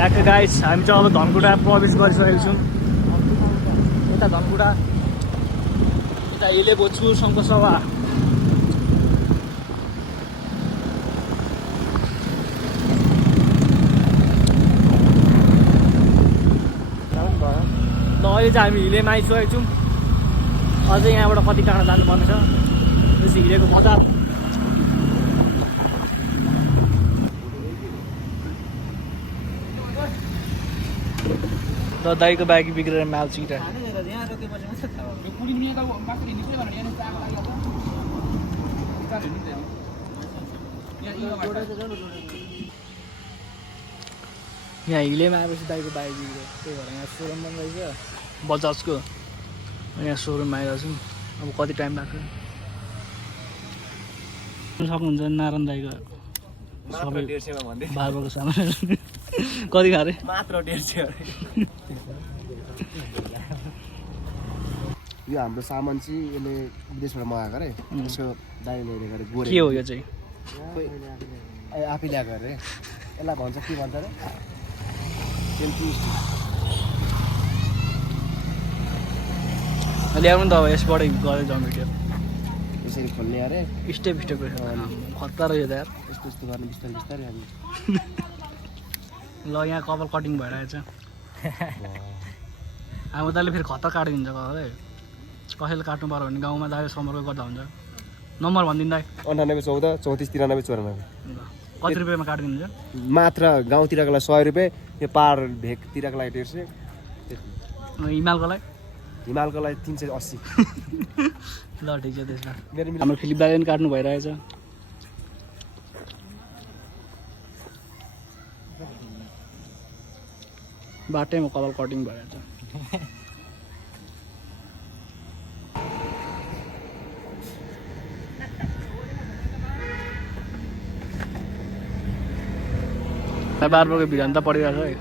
ठ्याक्कै गाइस हामी चाहिँ अब धनकुटा प्रवेश गरिसकेको छौँ। यता धनकुटा, यता हिले भोजपुर शङ्करसभा। ल अहिले चाहिँ हामी हिलेमा आइसकेको छौँ। अझै यहाँबाट कति टाढा जानुपर्ने छ, त्यसो हिलेको बजार। ल दाइको बाइक बिग्रेर माल छिटा। यहाँ हिलेमा आएपछि दाइको बाइक बिग्रियो, त्यही भएर यहाँ सोरुम पनि रहेछ बजाजको। यहाँ सोरुममा आइरहेको छौँ। अब कति टाइम लाग्छ सक्नुहुन्छ नारायण दाइको सबै बार्बरको सामान कति खारे मात्र 150। यो हाम्रो सामान चाहिँ यसले विदेशबाट मगाएको अरे, यसको दाइले गरेर गोरे। के हो यो चाहिँ? आफै ल्याएको अरे, यसलाई भन्छ के भन्छ अरे सेल्फी स्टिक। ल्याउनु त अब यसबाटै गरेर जाउँ भिडियो। यसरी खोल्ने अरे, स्टेप खतरा रहेछ यार। यस्तो यस्तो गर्ने बिस्तारै बिस्तारै हामी। ल यहाँ कपाल कटिङ भइरहेछ। हाम्रो दाइले फेरि खतरा काटिदिन्छ कपाल है। कसैले काट्नु पऱ्यो भने गाउँमा दाइले सम्पर्क गर्दा हुन्छ। नम्बर भनिदिनु दाइ। 98 14 34 93 94। कति रुपियाँमा काटिदिनुहुन्छ? मात्र गाउँतिरको लागि 100 रुपियाँ, यो पार भेकतिरको लागि 150। हिमालको लागि? हिमालको लागि 380। ल ठिक छ त्यसमा। हाम्रो फिलिप दाइले पनि काट्नु भइरहेछ। बाटैमा कपाल कटिङ भइरहेछ। बार्बरको भिड त पडिरहेछ है।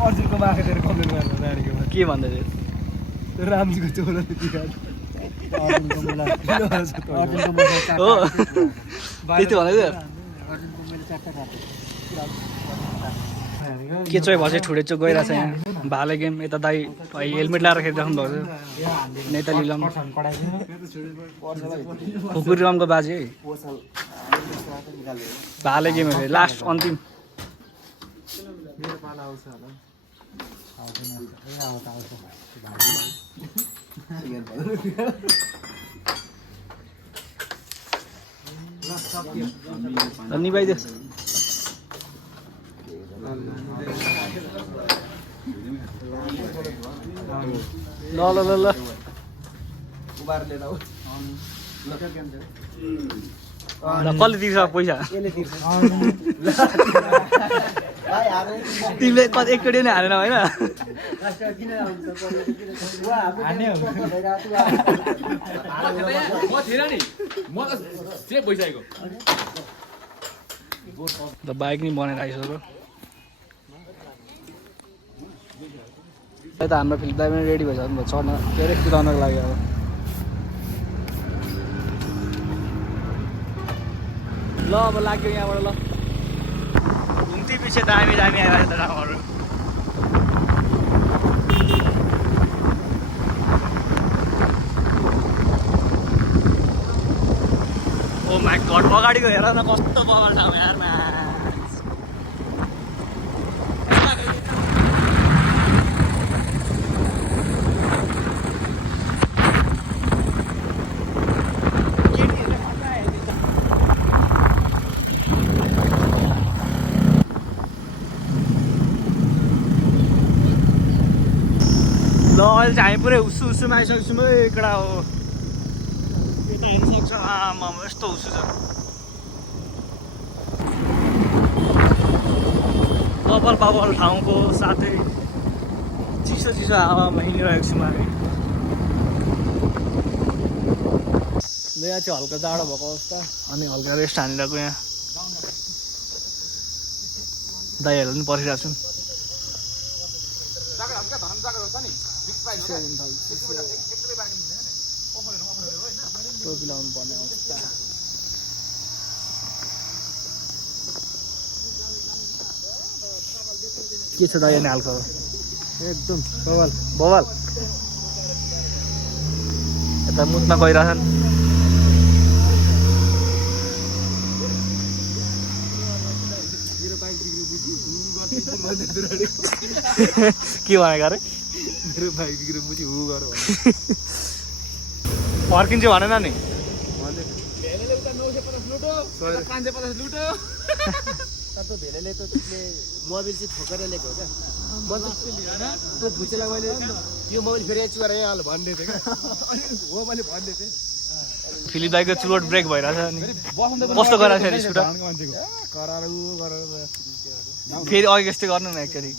अर्जुनको माखेर कमेन्ट गर्नु नानीको के भन्दै थियो? रामजीको चोलो हो त्यति भन्दै थियो। के चाहिँ भन्छ ठुडे चोक गइरहेछ यहाँ भाले गेम। यता दाइ हेलमेट लगाएर खेलिराख्नु भएको छ। नेता लिलम खुकुरी रमको बाजे है। भाले गेम लास्ट अन्तिम। निभाइदियो। ल ल ल ल कसले तिर्छ पैसा? तिमीले कति एकचोटि नै हालेन होइन? बाइक नि बनाएर आइसक्यो। यता हाम्रो फिल्म दाइ पनि रेडी भइसक्नु भयो चढ्न, के अरे कुदाउनको लागि। अब ल अब लाग्यो यहाँबाट। ल घुम्ती पछि दामी दामी आइरहेको छ ठाउँहरू। ओ माई गड, अगाडिको हेर न कस्तो बगान ठाउँ यारमा। ल अहिले चाहिँ हामी पुरै हुसुमा आइसकेको छौँ है। कडा हो यता हेर्नु सक्छ। आमा यस्तो हुसु छ। कपाल पापल ठाउँको साथै चिसो चिसो हावामा हिँडिरहेको छौँ हामी। ल यहाँ चाहिँ हल्का जाडो भएको अवस्था अनि हल्का रेस्ट हानिरहेको यहाँ। दाइहरू पनि पर्खिरहेको छन्। टोपी लाउनु पर्ने अवस्था। के छ दाइ अनि हालखबर? एकदम बवाल बवाल। यता मुत्न गइरहेछन्। के भनेको अरे? मेरो बाइक बिग्रो बुझी हु गर फर्किन्छु भनेन नि? त धेरैले त त्यसले मोबाइल चाहिँ ठोकेर ल्याएको हो क्या। त्यो भुचेलाई मैले यो मोबाइल फेरि चुहाएर यहाँले भन्दै थिएँ क्या। हो मैले भन्दै थिएँ। फिलिप दाइको चुरोट ब्रेक भइरहेछ नि। कस्तो गराएको छ स्कुटर? कराएर उ गरेर फेरि अघि जस्तै गर्नु न एकचोटि।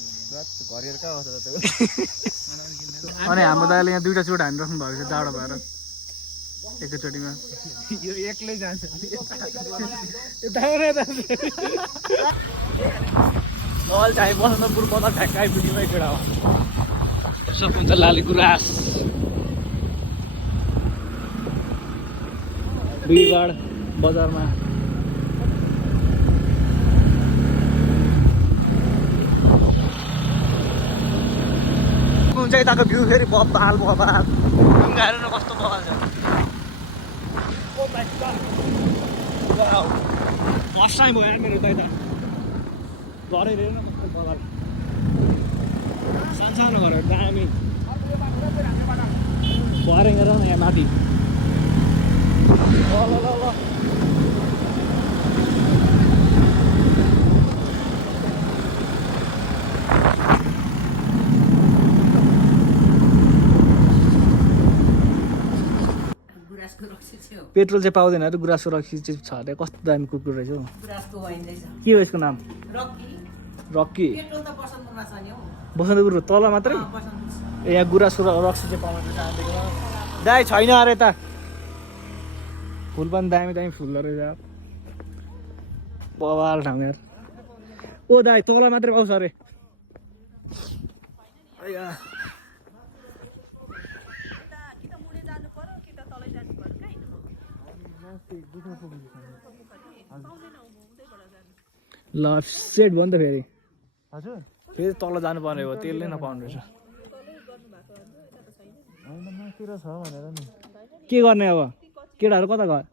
घरेर कहाँ आउँछ त त्यो। अनि हाम्रो दाइले यहाँ 2टा चोट हानिराख्नु भएको छ जाडो भएर एकैचोटिमा। यो एक्लै जान्छ। अहिले चाहिँ बसन्तपुर बजार ठ्याक्क आइपुग्यौँ केटा हो। सब हुन्छ लाली गुराँस बिहिबाड बजारमा। हुन्छ यताको भ्यू फेरि बबाल बबाल। ढुङ्गा हेर्नु न कस्तो बबाल छ। फर्स्ट टाइम भयो मेरो त यता घरै हेर्नु न कस्तो बबाल। सानो घरहरू दामी। भएर हेर न यहाँ माथि। ल ल ल पेट्रोल चाहिँ पाउँदैन अरे। गुराँसको रक्सी चाहिँ छ अरे। कस्तो दामी कुकुर रहेछ हौ। के हो यसको नाम? रक्की। बसन्तपुर तल मात्रै? ए यहाँ गुराँसको रक्सी चाहिँ पाउँदैन रहेछ। दाइ छैन अरे त। फुल पनि दामी दामी फुल रहेछ। बवाल ठाउँ यार। ओ दाइ तल मात्रै पाउँछ अरे। ल सेट भयो नि त फेरि। हजुर फेरि तल जानुपर्ने हो। तेल नै नपाउनु रहेछ। छ भनेर नि। के गर्ने अब? केटाहरू कता गयो?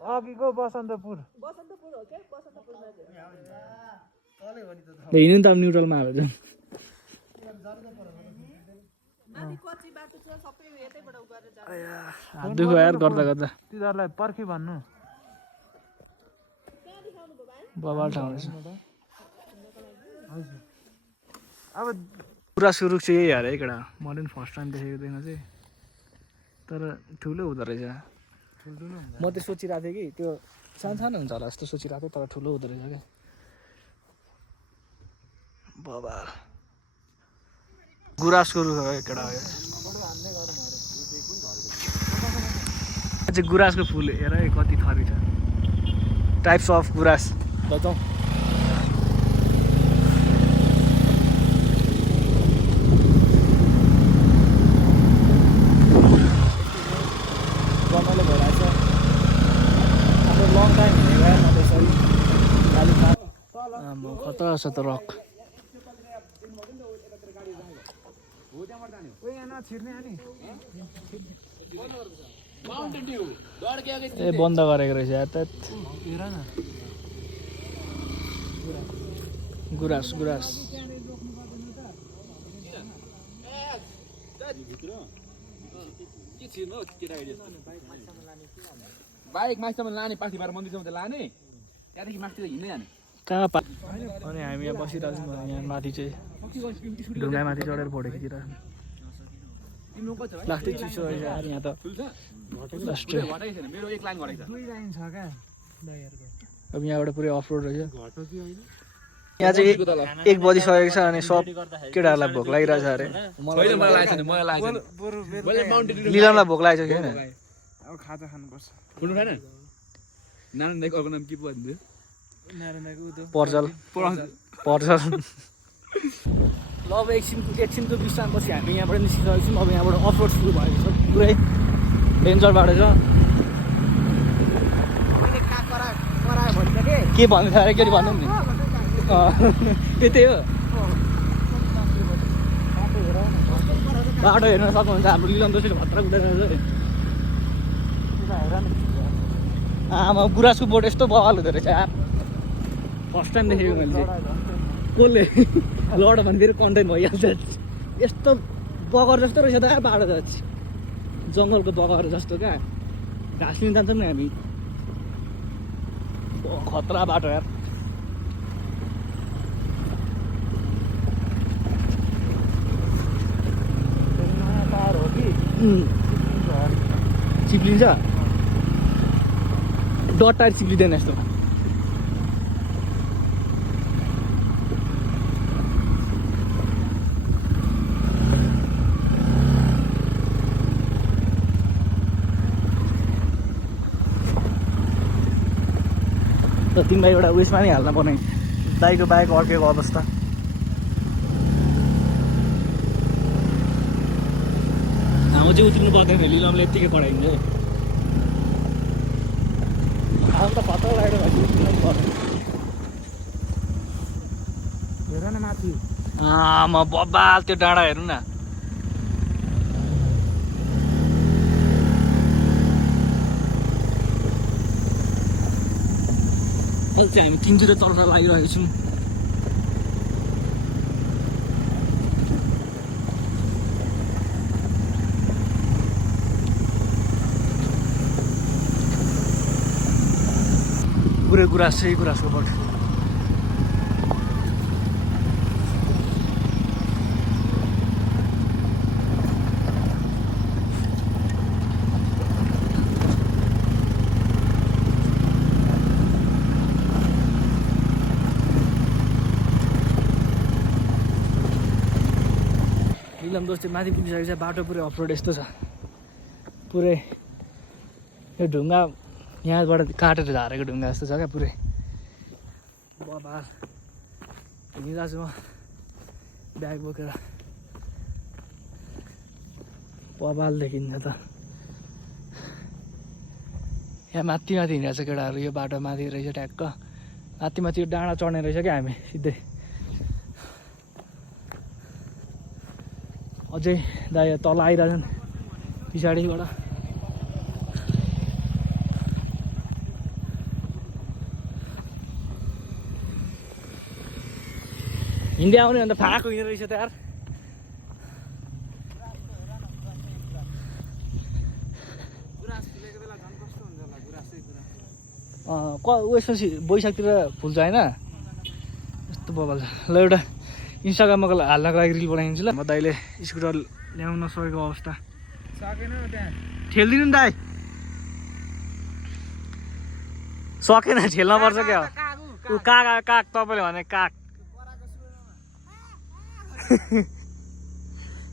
अघिको बसन्तपुर। हिँड्नु नि त अब न्युट्रलमा हाल्छ। दुःख यार गर्दा गर्दा। तिनीहरूलाई पर्खी भन्नु। बबाल ठाउँ रहेछ। अब गुराँसको रुख चाहिँ यही हारे केटा। मैले पनि फर्स्ट टाइम देखेको थिएन चाहिँ। तर ठुलो हुँदो रहेछ। म त्यो सोचिरहेको थिएँ कि त्यो सानो हुन्छ होला जस्तो सोचिरहेको थिएँ। तर ठुलो हुँदो रहेछ क्या। बबाल गुराँसको रुख हो केटा। चाहिँ गुराँसको फुल हेर कति थरी छ। टाइप्स अफ गुराँस बताउँ। रमाइलो भइरहेछ। अब लङ टाइम हिँडेर न त्यसरी खाली खतरा छ त रक। ए बन्द गरेको रहेछ यार। त गुराँस गुराँस। बाइक माथिसम्म लाने पाथिबाट मन्दिरसम्म त लाने त्यहाँदेखि माथि त हिँड्दै जाने कहाँ पा। अनि हामी यहाँ बसिरहेको छौँ। यहाँ माथि चाहिँ ढुङ्गा माथि चढेर फोटो खिचिरहेको छौँ। प्लास्टिक चिसो रहेछ यार यहाँ त। मेरो एक लाइन गरेको छ। 2 लाइन छ क्या। अब यहाँबाट पुरै अफ रोड रहेछ। यहाँ चाहिँ 1 बजिसकेको छ। अनि सब केटाहरूलाई भोक लागिरहेछ अरे। लिलामलाई भोक लागेको छ कि होइन? अब खाजा खानुपर्छ। खुल्नु भएन नारायण दाइको अर्को नाम के पो भन्थ्यो पर्जल ल अब एकछिनको विश्रामपछि हामी यहाँबाट निस्किसकेको छौँ। अब यहाँबाट अफरोड सुरु भएको छ, पुरै डेन्जर बाटो छ। के भन्नु थियो अरे, के भन्नु नि त्यही हो। बाटो हेर्न सक्नुहुन्छ, हाम्रो लिलम दोषीले भत्रा कुदाएर आमा गुराँसको बोट यस्तो बवाल हुँदो रहेछ यार, फर्स्ट टाइम देखेको मैले। कसले लड भने फेरि कन्टेन्ट भइहाल्छ। यस्तो बगर जस्तो रहेछ त यार बाटो त, जङ्गलको बगर जस्तो क्या। घाँस लिन जान्छौँ नि हामी, खतरा बाटो यार। चिप्लिन्छ, डट टायर चिप्लिँदैन यस्तो। तिमीलाई एउटा उयसमा नि हाल्न पर्ने, दाइको बाइक अड्केको अवस्था। हाम्रो चाहिँ उत्रिनु पर्दैन, लिलमले यत्तिकै पढाइन्छ। अब त खतरा लागेर भएपछि उत्रिनु पनि पर्दैन। हेर न माथि, म बब्बाल त्यो डाँडा हेर्नु न। अहिले चाहिँ हामी 3 तर्फ लागिरहेको छौँ। पुरै गुराँसको बोट। लिलम दोस्ती माथि पुगिसकेको छ, बाटो पुरै अफरोड यस्तो छ। पुरै यो ढुङ्गा यहाँबाट काटेर झारेको ढुङ्गा जस्तो छ क्या पुरै बबाल। हिँडिरहेको छु म ब्याग बोकेर, बबाल देखिन्छ त। यहाँ माथि हिँडेको छ केटाहरू, यो बाटो माथि रहेछ ट्याक्क माथि यो डाँडा चढ्ने रहेछ क्या हामी सिधै। अझै दाइ तल आइरहेछन् पछाडिबाट। हिँड्दै आउने अन्त फाको हिँड्ने रहेछ त यार। उयसपछि बैशाखतिर फुल्छ होइन, यस्तो बबाल छ। ल एउटा इन्स्टाग्राममा हाल्नको लागि रिल बनाइदिन्छु ल। म दाइले स्कुटर ल्याउन नसकेको अवस्था, ठेल्दिनु नि दाइ, सकेन ठेल्न पर्छ क्या। ऊ काग तपाईँले भने काग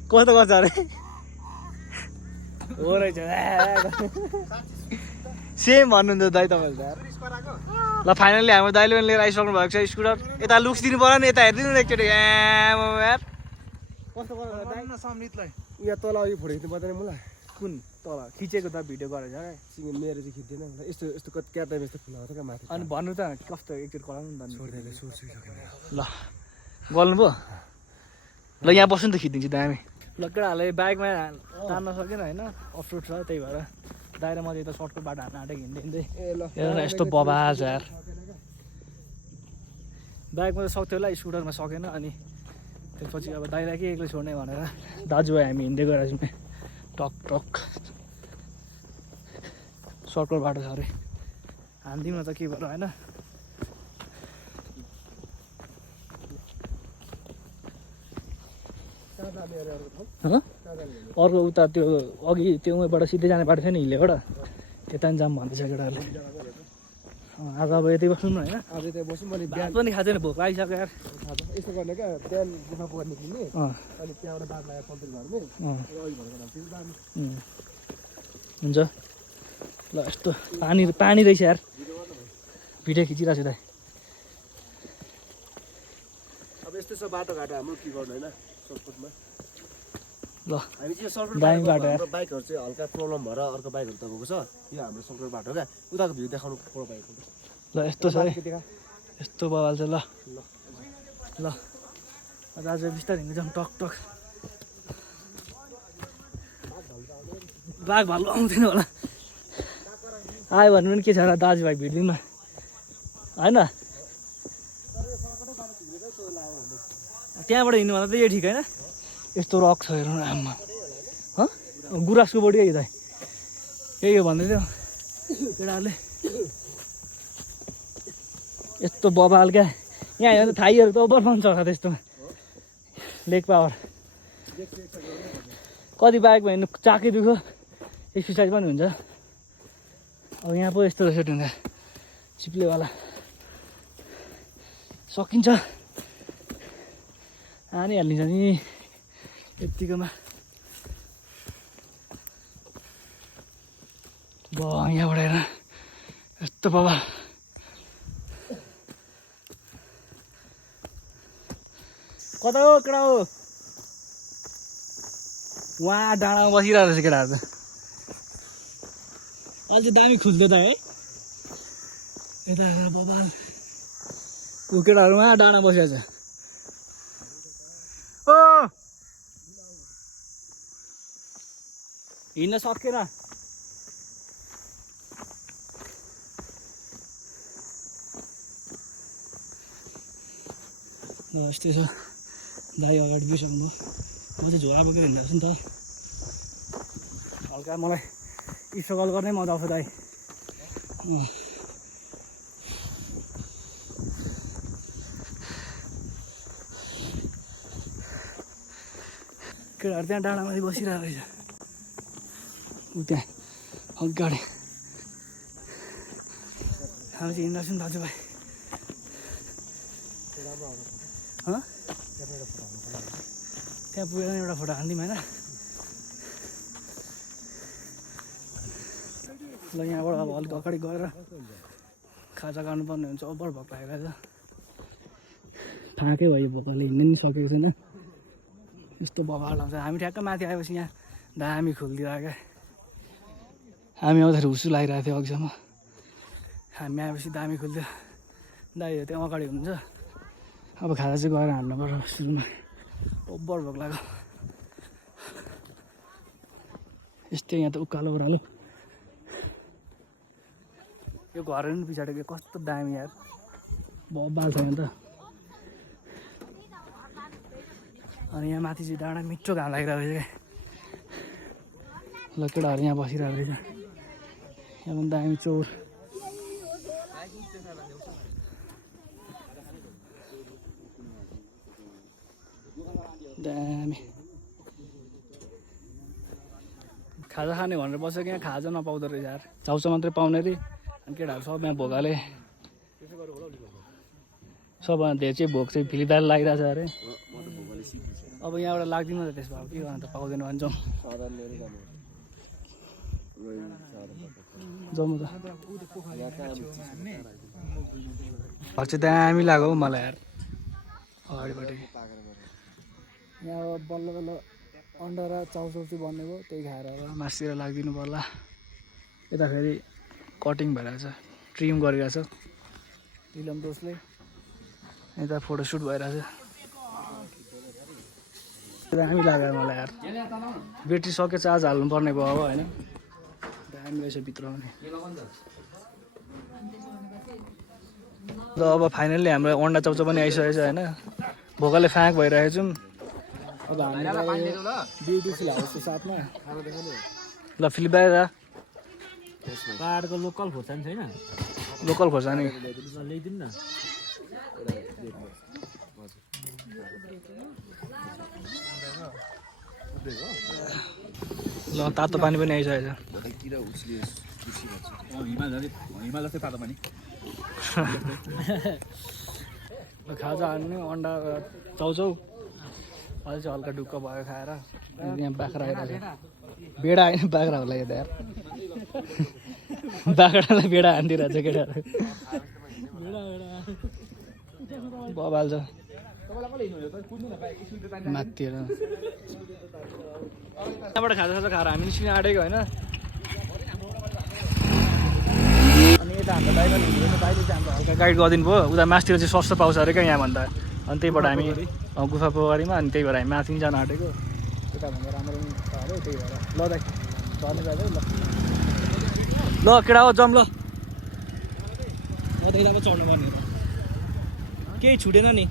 कस्तो गर्छ अरे, हो रहेछ सेम भन्नुहुन्छ दाइ तपाईँले त। ल फाइनली हाम्रो दाइले पनि लिएर आइसक्नु भएको छ स्कुटर। यता लुक्स दिनु पऱ्यो नि, यता हेरिदिनु न एकचोटि। यार कस्तो गर्नु समृद्धलाई यहाँ तल अघि फोटो खिच्नु पर्दैन मलाई। कुन तल खिचेको त भिडियो गरेछ क्या, मेरो चाहिँ खिच्दैन। यस्तो क्या टाइम यस्तो फुलाएको क्या माथि। अनि भन्नु त कस्तो एकचोटि कराउनु नि त। छोड्दै सुर्सुइसक्यो ल गर्नुभयो। ल यहाँ बस्नु त खिचिदिन्छु दामी। ल केटाहरूले बाइकमा तान्न सकेन होइन, अफरोड छ त्यही भएर दाइर म यता सर्टको बाटो हाटेको हिँड्दै हेर यस्तो बबाल छ यार। बाइकमा त सक्थ्यो होला, स्कुटरमा सकेन। अनि त्यसपछि अब दाइलाई के एक्लै छोड्ने भनेर दाजुभाइ हामी हिँड्दै गइरहेको छौँ। टक टक सर्टको बाटो छ अरे, हान्दिउँ न त के भएर होइन। अर्को उता त्यो अघि त्यो उयोबाट सिधै जाने बाटो छ नि हिलेबाट, त्यता पनि जाम भन्दैछ केटाहरूले। आज अब यतै बस्नु न होइन, आज त्यहाँ बस्छु। मैले बिहान पनि खाएको छैन, भोक लागिसक्यो यार। यस्तो गर्ने क्या, बिहान गुफा पुगेर निक्लिने, अनि त्यहाँबाट बाटो लगाएर कम्प्लिट गर्ने, अघि भनेको हुन्छ। ल यस्तो पानी रहेछ यार, भिडियो खिचिरहेको छु दाइ। अब यस्तै छ बाटोघाटो हाम्रो के गर्नु होइन सर्टकटमा ल हामी चाहिँ सर्टकट दामी बाटो बाटो हाम्रो बाइकहरू चाहिँ हल्का प्रब्लम भएर अर्को बाइकहरू त गएको छ यो हाम्रो सर्टकट बाटो क्या उताको भ्यू देखाउनु पर्यो बाइकको ल यस्तो छ है यस्तो बवाल चाहिँ ल ल आज बिस्तारै हिँड्दै जाउँ टक टक। बाघ भालु आउँदैन होला आयो भने पनि के छ र दाजुभाइ भिडियोमा होइन त्यहाँबाट हिँड्नु भन्दा त यो ठिक होइन यस्तो रक छ हेर्नु आमा गुराँसको बढी है दाइ यही हो भन्दै थियो केटाहरूले यस्तो बबाल क्या यहाँ हेर्नु त थाईहरू त ओभर मन चढ्छ त्यस्तोमा लेग पावर कति बाइकमा हिँड्नु चाकै दुख्यो एक्सर्साइज पनि हुन्छ। अब यहाँ पो यस्तो रहेछ ढुङ्गा चिप्लेवाला सकिन्छ हानिहालिन्छ नि यत्तिकोमा। यहाँबाट हेर यस्तो बबाल कता हो केटा हो उहाँ डाँडामा बसिरहेको रहेछ केटाहरू त अहिले चाहिँ दामी खुल्थ्यो त है यता हेर बबाल ऊ केटाहरू उहाँ डाँडा बसिरहेको छ। ओ हिँड्न सकेन यस्तै छ दाइ अगाडि बिर्सक्नु म चाहिँ झोला बोकेर हिँड्दैछु नि त हल्का मलाई स्ट्रगल गर्नै मजा आउँछ दाइ। केटाहरू त्यहाँ डाँडामा बसिरहेको रहेछ ऊ त्यहाँ अगाडि हामी चाहिँ हिँड्दैछौँ नि दाजुभाइ त्यहाँ पुगेर एउटा फोटो हान्दिउँ होइन। ल यहाँबाट अब अलिक अगाडि गएर खाजा गर्नुपर्ने हुन्छ ओभर भोक लागेको छ थाकै भयो भोकले हिँड्नु नि सकेको छैन यस्तो बबाल आउँछ। हामी ठ्याक्क माथि आएपछि यहाँ दामी खुल्दिएर क्या हामी आउँदाखेरि हुसु लागिरहेको थियो अघिसम्म हामी आएपछि दामी खुल्थ्यो दाइ त्यहाँ अगाडि हुन्छ अब खाजा चाहिँ गएर हाल्नु पर्छ सुरुमा ओभर भोक लाग्यो यस्तै यहाँ त उकालो ओह्रालो यो घर पनि पछाडिको कस्तो दामी यार बबाल छ यहाँ त। अनि यहाँ माथि चाहिँ डाँडा मिठो घाम लागिरहेको रहेछ क्या ल केटाहरू यहाँ बसिरहेको रहेछ यहाँ पनि दामी चौर दामी खाजा खाने भनेर बसेको यहाँ खाजा नपाउँदो रहेछ यार चाउचाउ मात्रै पाउने रे अनि केटाहरू सब यहाँ भोकाले सबभन्दा धेरै चाहिँ भोक चाहिँ फिलिदार लागिरहेछ अरे अब यहाँबाट लाग्दिनँ त त्यसमा अब के गर्नु त पाउँदैन भन्छौँ जाउँ त घर चाहिँ दामी लाग्यो हौ मलाई यार अगाडिबाट यहाँ अब बल्ल बल्ल अन्डा र चाउचाउ चाहिँ बनेको त्यही खाएर अब मासतिर लाग्दिनु पर्ला। यता फेरि कटिङ भइरहेछ ट्रिम गरिरहेछ इलम दोषले यता फोटोसुट भइरहेछ दामी लाग्यो मलाई यार ब्याट्री सके चार्ज हाल्नु पर्ने भयो अब होइन दामी रहेछ भित्र आउने र अब फाइनल्ली हाम्रो अन्डा चाउचाउ पनि आइसकेको छ होइन भोकाले फ्याँक भइरहेको छौँ अब हामी ब्युटिफुल हाउसको साथमा ल फिलिप बाहिर पाहाडको लोकल खोर्सानी छैन लोकल खोर्सानी ल्याइदिनु न ल तातो पानी पनि आइसकेको हिमाल जस्तै तातो पानी छ खाजा हान्ने अन्डा चाउचाउ अहिले चाहिँ हल्का ढुक्क भयो खाएर यहाँ बाख्रा आइरहेको छ बेडा होइन बाख्रा होला यो त यार बाख्रालाई बेडा हानिदिइरहेको छ केटाहरू बबाल छ तपाईँलाई कसले हिँड्नु त कुद्नु न बाइक स्कुल त तान्नु माथितिर त्यहाँबाट खाजा खाएर हामी निस्किन आँटेको होइन अनि यता हाम्रो ड्राइभर हिँडेको बाइकले चाहिँ हाम्रो हल्का गाइड गरिदिनु भयो उता मासतिर चाहिँ सस्तो पाउँछ अरे क्या यहाँभन्दा अनि त्यहीबाट हामी गुफा पोखरीमा अनि त्यही भएर हामी माथि जान आँटेको यता भन्दा राम्रो छ अरे त्यही भएर ल दाइ चढ्नु जाँदै ल ल केटा हो जम ल त्यहीलाई चढ्नु पर्ने केही छुटेन नि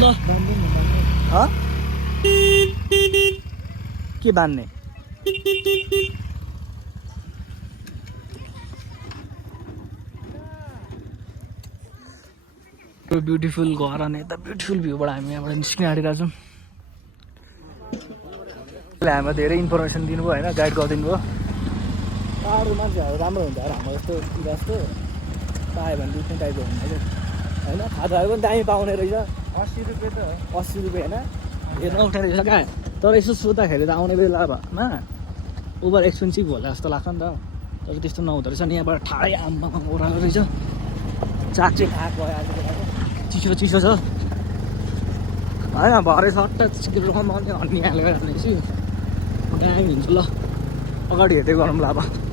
ल के बान्ने ब्युटिफुल घर अनि यता ब्युटिफुल भ्यूबाट हामी यहाँबाट निस्किन आँटिरहेको छौँ हामीलाई धेरै इन्फर्मेसन दिनुभयो होइन गाइड गरिदिनु भयो टाढो मान्छेहरू राम्रो हुन्छ अरे हाम्रो जस्तो जस्तो पायो भने दुई टाइपको हुन्छ होइन खाजाहरू पनि दामी पाउने रहेछ 80 रुपियाँ त हो 80 रुपियाँ होइन हेर्न उठ्ने रहेछ कहाँ तर यसो सोद्धाखेरि त आउने बेलामा ओभर एक्सपेन्सिभ होला जस्तो लाग्छ नि त तर त्यस्तो नहुँदो रहेछ नि यहाँबाट ठाडै आम्मा ओह्रालो रहेछ चाक चाहिँ खाएको आज चिसो चिसो छ होइन भरे सट्टा रमाउने हन्नी हालेर रहेछु दामी हुन्छ ल अगाडि हेर्दै गरौँ ल अब